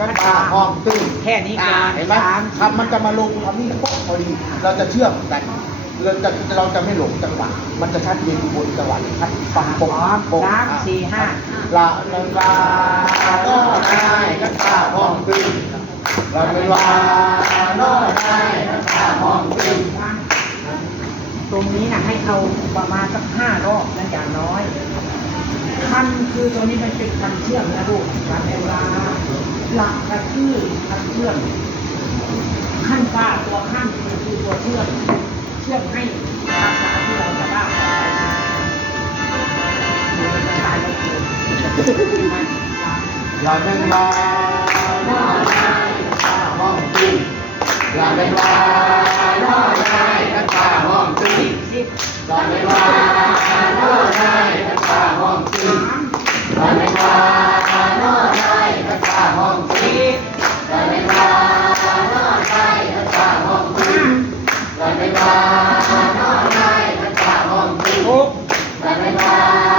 กันตาห้องตึ้ง แค่นี้ก่อน เห็นไหมคำมันจะมาลงคำนี้โป๊ะพอดีเราจะเชื่อมกันเราจะไม่หลงจังหวะมันจะชัดเจนบนจังหวะชัดปังปงปง 3 4 5 ละนังลาน้อได้กันตาห้องตึ้งละเป็นวาน้อได้กันตาห้องตึ้ง ตรงนี้นะให้เอาประมาณสัก5 รอบนะอย่างน้อยคันคือตัวนี้มันเป็นคันเชื่อมนะลูกการเวลาหลักกระชื่อคันเชื่อมขั้นฟ้าตัวขั้นคือตัวเชื่อมให้ภาษาที่เราจะว่าต่อไปมันจะตายแล้วคือ ละเป็นวาน้อได้กันตาห้องตึ้งละเป็นวาน้อได้กันตาห้องตึ้ง 10 ละเป็นวาน้อได้กันตาห้องตึ้งละเป็นวาน้อได้กันตาห้องตึ้งละเป็นวาน้อได้กันตาห้องตึ้งละเป็นวาน้อได้กันตาห้องตึ้ง 6 ละเป็นวา